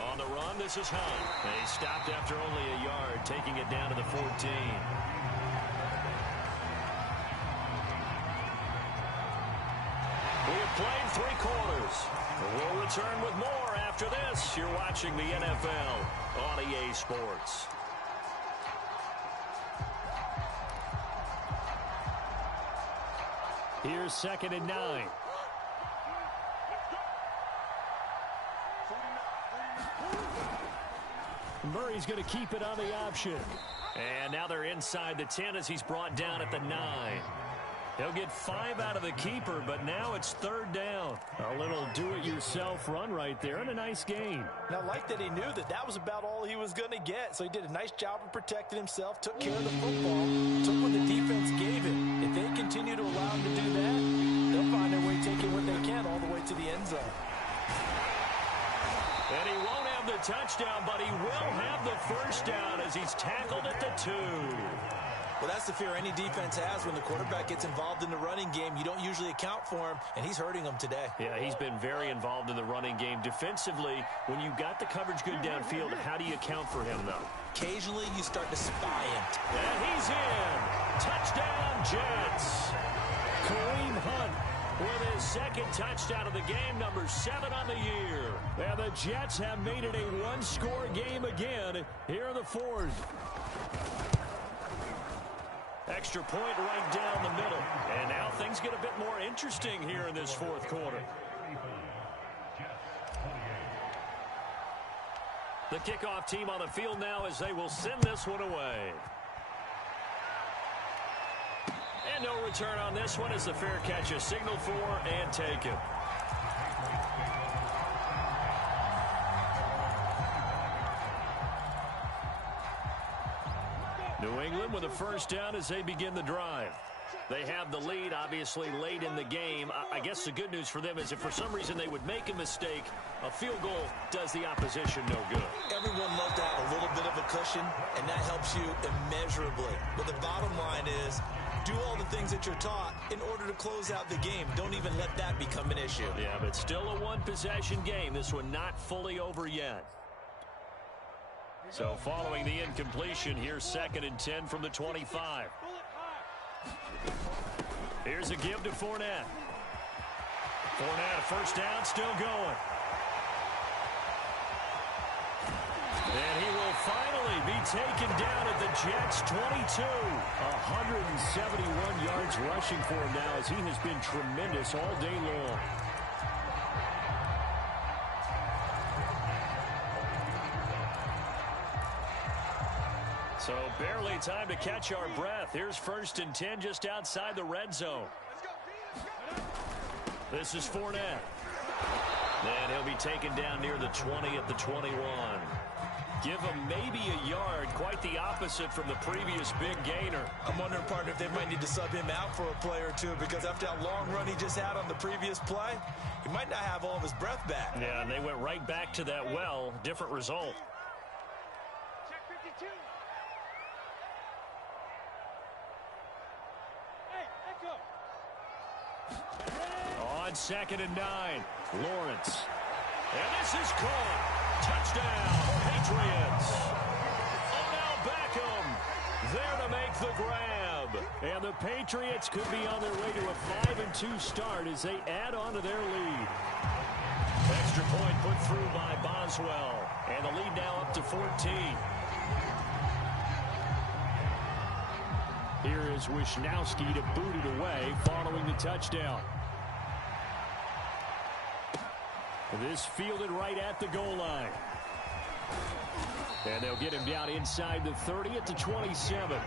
On the run, this is Hunt. They stopped after only a yard, taking it down to the 14. We have played 3 quarters. We'll return with more after this. You're watching the NFL on EA Sports. Here's 2nd and 9. Murray's going to keep it on the option. And now they're inside the 10 as he's brought down at the 9. He'll get 5 out of the keeper, but now it's 3rd down. A little do-it-yourself run right there and a nice gain. Now, I like that he knew that that was about all he was going to get, so he did a nice job of protecting himself, took care of the football, took what the defense gave him. If they continue to allow him to do that, they'll find their way taking what they can all the way to the end zone. And he won't have the touchdown, but he will have the first down as he's tackled at the 2. Well, that's the fear any defense has when the quarterback gets involved in the running game. You don't usually account for him, and he's hurting them today. Yeah, he's been very involved in the running game. Defensively, when you got the coverage good downfield, how do you account for him, though? Occasionally, you start to spy him. And he's in. Touchdown, Jets. Kareem Hunt with his 2nd touchdown of the game, number 7 on the year. And the Jets have made it a one-score game again here in the 4th. Extra point right down the middle. And now things get a bit more interesting here in this 4th quarter. The kickoff team on the field now as they will send this one away. And no return on this one as the fair catch is signaled for and taken. New England with a first down as they begin the drive. They have the lead, obviously, late in the game. I guess the good news for them is if for some reason they would make a mistake, a field goal does the opposition no good. Everyone loves to have a little bit of a cushion, and that helps you immeasurably. But the bottom line is, do all the things that you're taught in order to close out the game. Don't even let that become an issue. Yeah, but still a one-possession game. This one not fully over yet. So following the incompletion, here's 2nd and 10 from the 25. Here's a give to Fournette. Fournette, first down, still going. And he will finally be taken down at the Jets' 22. 171 yards rushing for him now as he has been tremendous all day long. So barely time to catch our breath. Here's 1st and 10 just outside the red zone. This is Fournette. And he'll be taken down near the 20 at the 21. Give him maybe a yard, quite the opposite from the previous big gainer. I'm wondering, partner, if they might need to sub him out for a play or two, because after that long run he just had on the previous play, he might not have all of his breath back. Yeah, and they went right back to that well. Different result. Check 52. Hey, echo. On 2nd and 9, Lawrence. And this is caught. Touchdown, Patriots. Odell Beckham there to make the grab. And the Patriots could be on their way to a 5-2 start as they add on to their lead. Extra point put through by Boswell. And the lead now up to 14. Here is Wisnowski to boot it away following the touchdown. This fielded right at the goal line. And they'll get him down inside the 30 at the 27.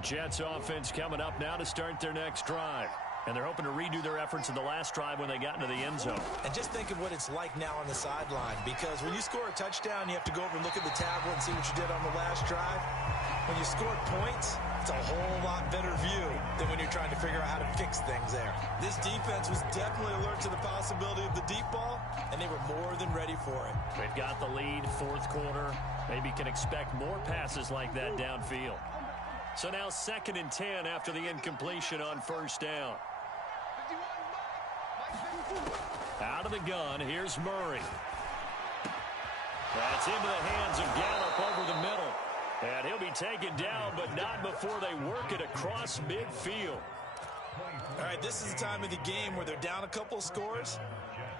Jets offense coming up now to start their next drive. And they're hoping to redo their efforts in the last drive when they got into the end zone. And just think of what it's like now on the sideline, because when you score a touchdown, you have to go over and look at the tablet and see what you did on the last drive. When you scored points, it's a whole lot better view than when you're trying to figure out how to fix things there. This defense was definitely alert to the possibility of the deep ball, and they were more than ready for it. They've got the lead, 4th quarter. Maybe can expect more passes like that downfield. So now 2nd and 10 after the incompletion on 1st down. Out of the gun, here's Murray. That's into the hands of Gallup over the middle. And he'll be taken down, but not before they work it across midfield. All right, this is the time of the game where they're down a couple scores,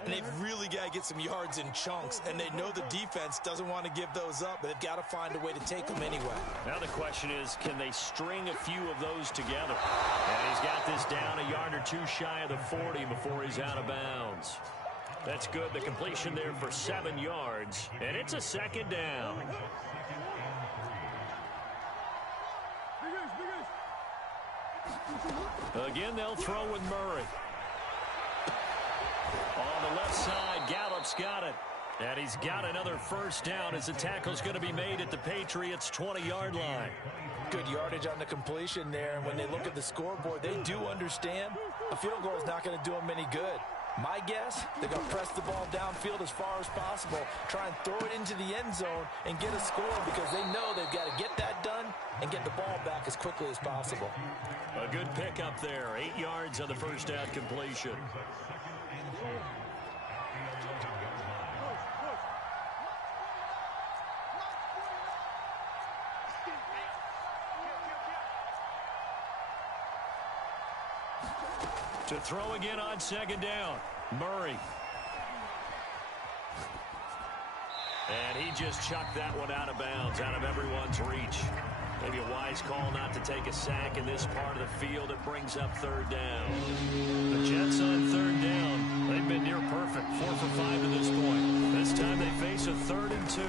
and they've really got to get some yards in chunks, and they know the defense doesn't want to give those up, but they've got to find a way to take them anyway. Now the question is, can they string a few of those together? And he's got this down a yard or two shy of the 40 before he's out of bounds. That's good. The completion there for 7 yards, and it's a 2nd down. Again, they'll throw with Murray. On the left side, Gallup's got it. And he's got another 1st down as the tackle's going to be made at the Patriots' 20-yard line. Good yardage on the completion there. And when they look at the scoreboard, they do understand a field goal is not going to do them any good. My guess, they're going to press the ball downfield as far as possible, try and throw it into the end zone and get a score, because they know they've got to get that done and get the ball back as quickly as possible. A good pickup there. 8 yards on the 1st down completion. To throw again on 2nd down, Murray. And he just chucked that one out of bounds, out of everyone's reach. Maybe a wise call not to take a sack in this part of the field. It brings up 3rd down. The Jets on 3rd down. They've been near perfect, 4 for 5 to this point. This time they face a 3rd and 2.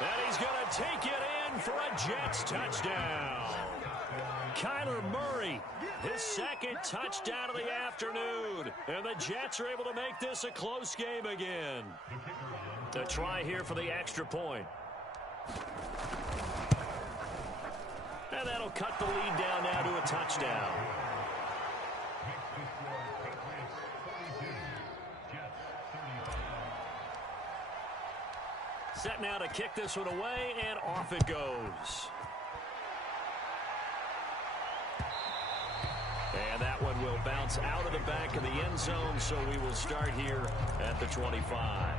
And he's going to take it in for a Jets touchdown. Kyler Murray, his 2nd touchdown of the afternoon. And the Jets are able to make this a close game again. A try here for the extra point. And that'll cut the lead down now to a touchdown. Set now to kick this one away, and off it goes. And that one will bounce out of the back of the end zone, so we will start here at the 25.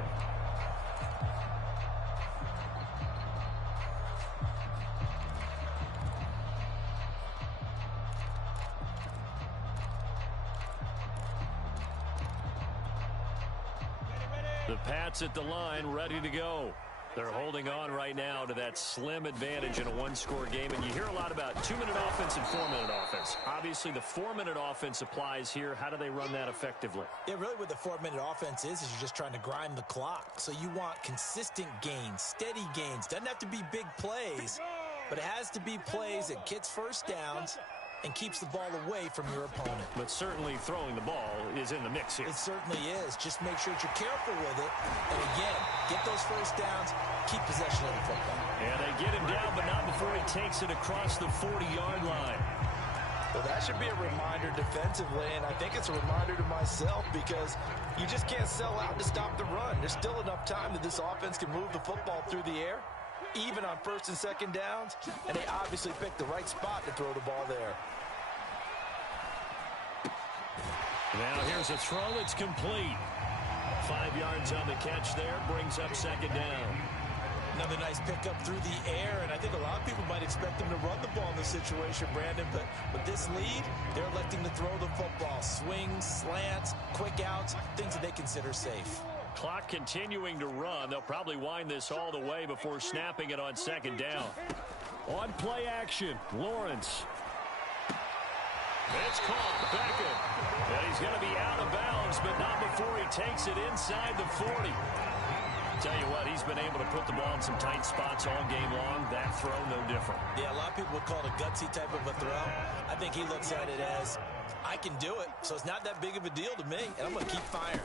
The Pats at the line, ready to go. They're holding on right now to that slim advantage in a one-score game. And you hear a lot about 2-minute offense and 4-minute offense. Obviously, the 4-minute offense applies here. How do they run that effectively? Yeah, really what the 4-minute offense is you're just trying to grind the clock. So you want consistent gains, steady gains. Doesn't have to be big plays, but it has to be plays that gets first downs and keeps the ball away from your opponent. But certainly throwing the ball is in the mix here. It certainly is. Just make sure that you're careful with it. And again, get those first downs, keep possession of the football. And they get him down, but not before he takes it across the 40-yard line. Well, that should be a reminder defensively, and I think it's a reminder to myself because you just can't sell out to stop the run. There's still enough time that this offense can move the football through the air, even on first and second downs, and they obviously picked the right spot to throw the ball there. Now here's a throw that's complete. 5 yards on the catch there, brings up second down. Another nice pickup through the air, and I think a lot of people might expect them to run the ball in this situation, Brandon, but with this lead, they're electing to throw the football. Swings, slants, quick outs, things that they consider safe. Clock continuing to run. They'll probably wind this all the way before snapping it on second down. On play action, Lawrence. It's caught, Beckham. And he's going to be out of bounds, but not before he takes it inside the 40. Tell you what, he's been able to put the ball in some tight spots all game long. That throw, no different. Yeah, a lot of people would call it a gutsy type of a throw. I think he looks at it as, I can do it, so it's not that big of a deal to me, and I'm going to keep firing.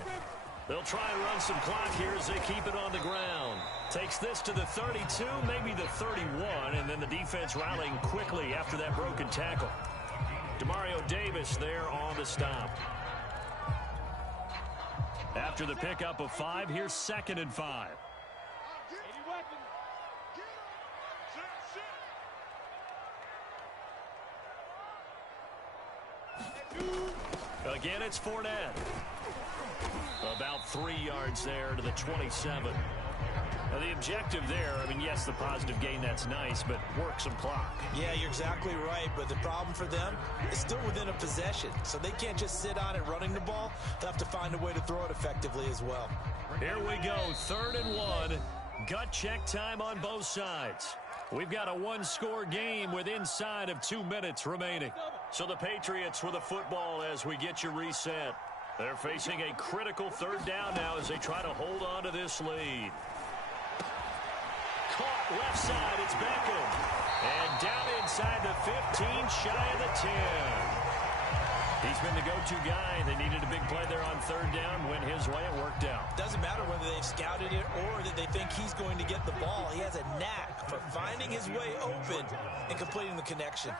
They'll try and run some clock here as they keep it on the ground. Takes this to the 32, maybe the 31, and then the defense rallying quickly after that broken tackle. Demario Davis there on the stop. After the pickup of 5, here's 2nd and 5. Again, it's Fournette. About 3 yards there to the 27. Now, the objective there, I mean, yes, the positive gain, that's nice, but work some clock. Yeah, you're exactly right, but the problem for them is still within a possession, so they can't just sit on it running the ball. They'll have to find a way to throw it effectively as well. Here we go, 3rd and 1. Gut check time on both sides. We've got a one-score game with inside of 2 minutes remaining. So the Patriots with a football as we get you reset. They're facing a critical 3rd down now as they try to hold on to this lead. Caught left side, it's Beckham. And down inside the 15, shy of the 10. He's been the go-to guy. They needed a big play there on 3rd down. Went his way, it worked out. Doesn't matter whether they've scouted it or that they think he's going to get the ball. He has a knack for finding his way open and completing the connection.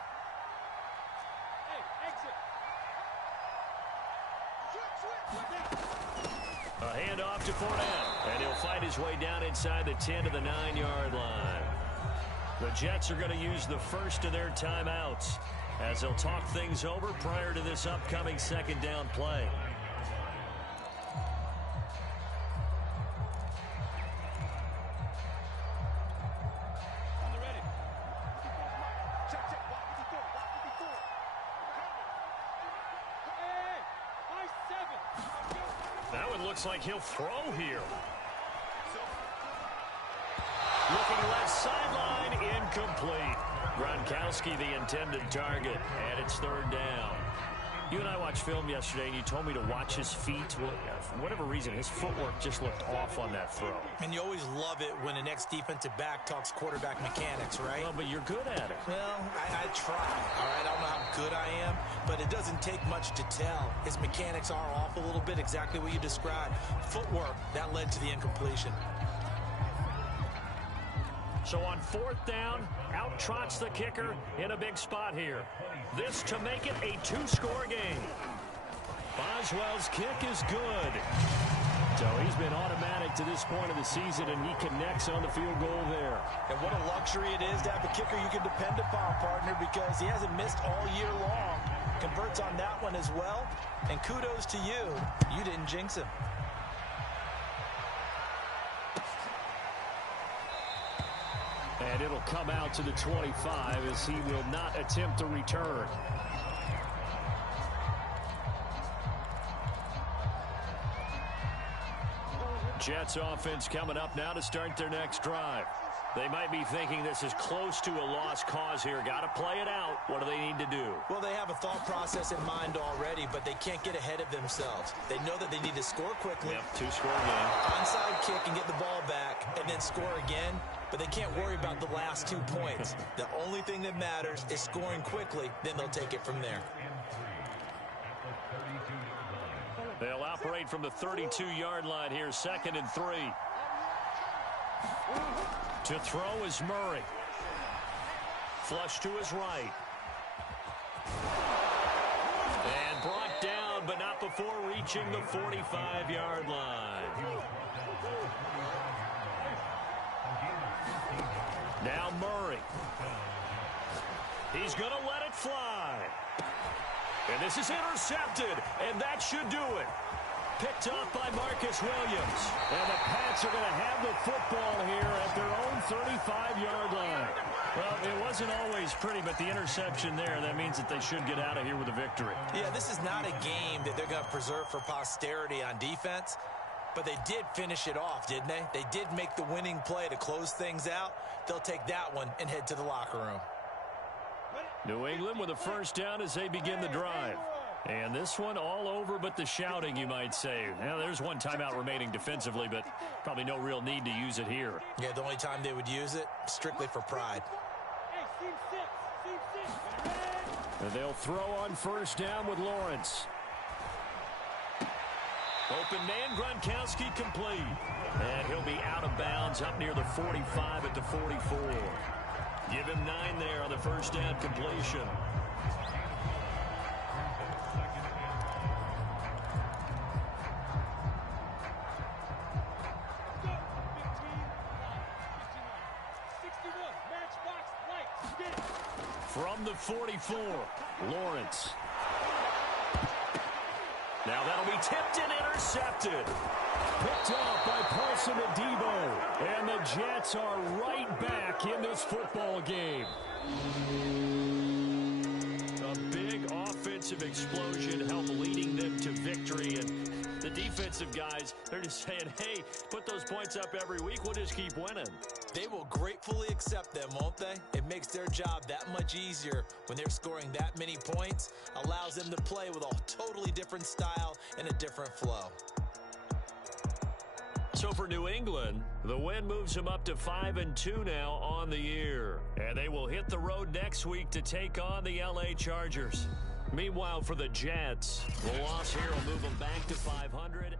A handoff to Fournette, and he'll fight his way down inside the 10 to the 9-yard line. The Jets are going to use the first of their timeouts as they'll talk things over prior to this upcoming 2nd down play. That one looks like he'll throw here. Looking left sideline, incomplete. Gronkowski, the intended target, and it's 3rd down. You and I watched film yesterday, and you told me to watch his feet. Well, for whatever reason, his footwork just looked off on that throw. And you always love it when the next defensive back talks quarterback mechanics, right? Well, but you're good at it. Well, I try, all right? I don't know how good I am, but it doesn't take much to tell. His mechanics are off a little bit, exactly what you described. Footwork, that led to the incompletion. So on 4th down, out trots the kicker in a big spot here. This to make it a 2-score game. Boswell's kick is good. So he's been automatic to this point of the season, and he connects on the field goal there. And what a luxury it is to have a kicker you can depend upon, partner, because he hasn't missed all year long. Converts on that one as well. And kudos to you. You didn't jinx him. And it'll come out to the 25 as he will not attempt to return. Jets offense coming up now to start their next drive. They might be thinking this is close to a lost cause here. Got to play it out. What do they need to do? Well, they have a thought process in mind already, but they can't get ahead of themselves. They know that they need to score quickly. Yep, 2-score game. Onside kick and get the ball back and then score again, but they can't worry about the last 2 points. The only thing that matters is scoring quickly, then they'll take it from there. They'll operate from the 32-yard line here, 2nd and 3. To throw is Murray. Flush to his right. And brought down, but not before reaching the 45-yard line. Now Murray. He's going to let it fly. And this is intercepted, and that should do it. Picked up by Marcus Williams. And the Pats are going to have the football here at their own 35-yard line. Well, it wasn't always pretty, but the interception there, that means that they should get out of here with a victory. Yeah, this is not a game that they're going to preserve for posterity on defense, but they did finish it off, didn't they? They did make the winning play to close things out. They'll take that one and head to the locker room. New England with a first down as they begin the drive. And this one all over but the shouting, you might say. Now, there's one timeout remaining defensively, but probably no real need to use it here. Yeah, the only time they would use it, strictly for pride. And they'll throw on first down with Lawrence. Open man, Gronkowski complete. And he'll be out of bounds up near the 45 at the 44. Give him 9 there on the first down completion. From the 44, Lawrence. Now that'll be tipped and intercepted. Picked off by Paulson Adebo. And the Jets are right back in this football game. A big offensive explosion helped leading them to victory. And the defensive guys, they're just saying, hey, put those points up every week. We'll just keep winning. They will gratefully accept them, won't they? It makes their job that much easier when they're scoring that many points. Allows them to play with a totally different style and a different flow. So for New England, the win moves them up to 5-2 now on the year. And they will hit the road next week to take on the LA Chargers. Meanwhile, for the Jets, the loss here will move them back to 500.